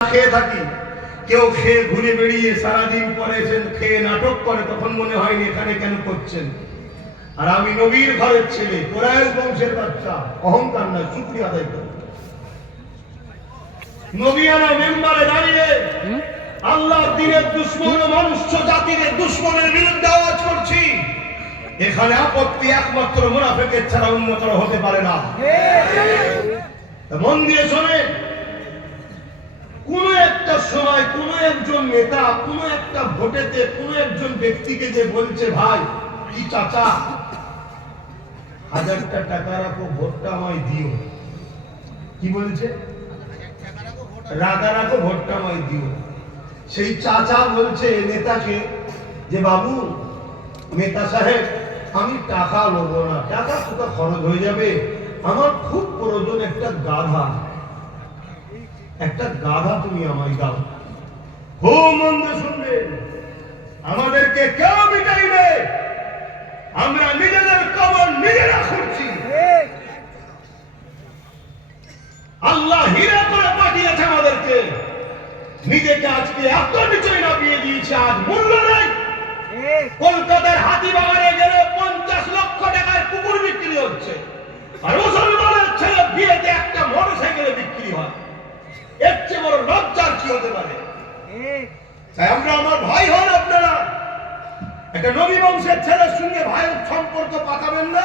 খেয়ে থাকি, কেউ খেয়ে ঘুরে বেরিয়ে সারাদিন পরে খেয়ে নাটক করে, তখন মনে হয়নি এখানে কেন করছেন। আর আমি নবীর ঘরের ছেলে, কোরাইশ বংশের বাচ্চা, অহংকার না, শুকরিয়া আদায় করি। নবিয়ানা মেম্বারে দাঁড়িয়ে আল্লাহ দিনের দুশ্মন ও মনুষ্য জাতির দুশ্মনের বিরুদ্ধে আওয়াজ করছি। এখানে আপত্তি একমাত্র মুনাফিকের ছাড়া অন্য কারো হতে পারে না। মন দিয়ে শোনেন, কোন একটা সময় কোন একজন নেতা কোন একটা ভোটেতে কোন একজন ব্যক্তিকে যে বলছে, ভাই কি চাচা 1000টা টাকা রাখো, ভোটটা আমায় দিও। কি বলছে? রাখা রাখো, ভোটটা আমায় দিও। সেই চাচা বলছে নেতাকে যে, বাবু নেতা সাহেব আমি টাকা নেবো না, টাকা কোথা খরচ হয়ে যাবে, আমার খুব প্রয়োজন একটা গাধা, একটা গাধা তুমি আমায় দাও। খুব মন দিয়ে শুনবেন, আমাদেরকে কেউ মিটাইবে, আমরা নিজেদের কবর নিজেরা খুঁড়ছি। আল্লাহ হীরা করে পাঠিয়েছে আমাদেরকে, নিজেকে আজকে এত নিচয় নামিয়ে দিয়েছে, আজ মূল্য নেই। কলকাতার হাতিবাগানে গেলে 50 লক্ষ টাকার কুকুর বিক্রি হচ্ছে, আর মুসলমানের ছেলে বিয়েতে একটা মোটরসাইকেলে বিক্রি হয়। এর চেয়ে বড় লজ্জার কি হতে পারে? তাই আমরা, আমার ভাই হন আপনারা, একটা নবী বংশের ছেলের সঙ্গে ভাইয়ের সম্পর্ক পাঠাবেন না।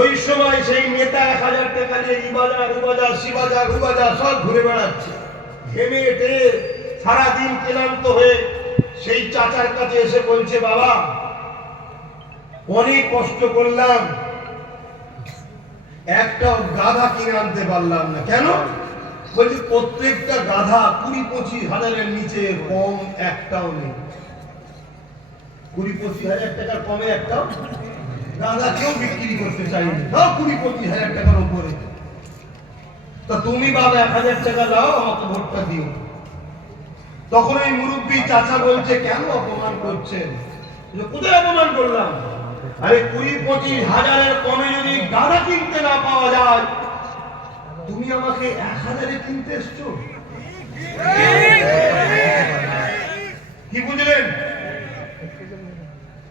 ওই সময় সেই নেতা 1000 টাকা নিয়ে ইবাজার উবাজার শিবাজার উবাজার সব ঘুরে বেড়াচ্ছে, ঘেমে এটে সারাদিন ক্লান্ত হয়ে সেই চাচার কাছে এসে বলছে, বাবা অনেক কষ্ট করলাম, একটা গাধা কিনে আনতে পারলাম না। কেন? বলছে প্রত্যেকটা গাধা 20-25 হাজারের নিচে কম একটাও নেই। 20-25 হাজার টাকার কমে একটাও গাধা কেউ বিক্রি করতে চাইনি, না 20-25 হাজার টাকার উপরে। তা তুমি বাবা 1000 টাকা দাও, আমাকে ভোটটা দিও। তখন এই মুরব্বী চাচা বলছে, কেন অপমান করছেন? কোথায় অপমান করলাম? আরে 20-25 হাজারের কমে যদি গাধা কিনতে না পাওয়া যায়, তুমি আমাকে 1000-এ কিনতে এসছো। কি বুঝলেন?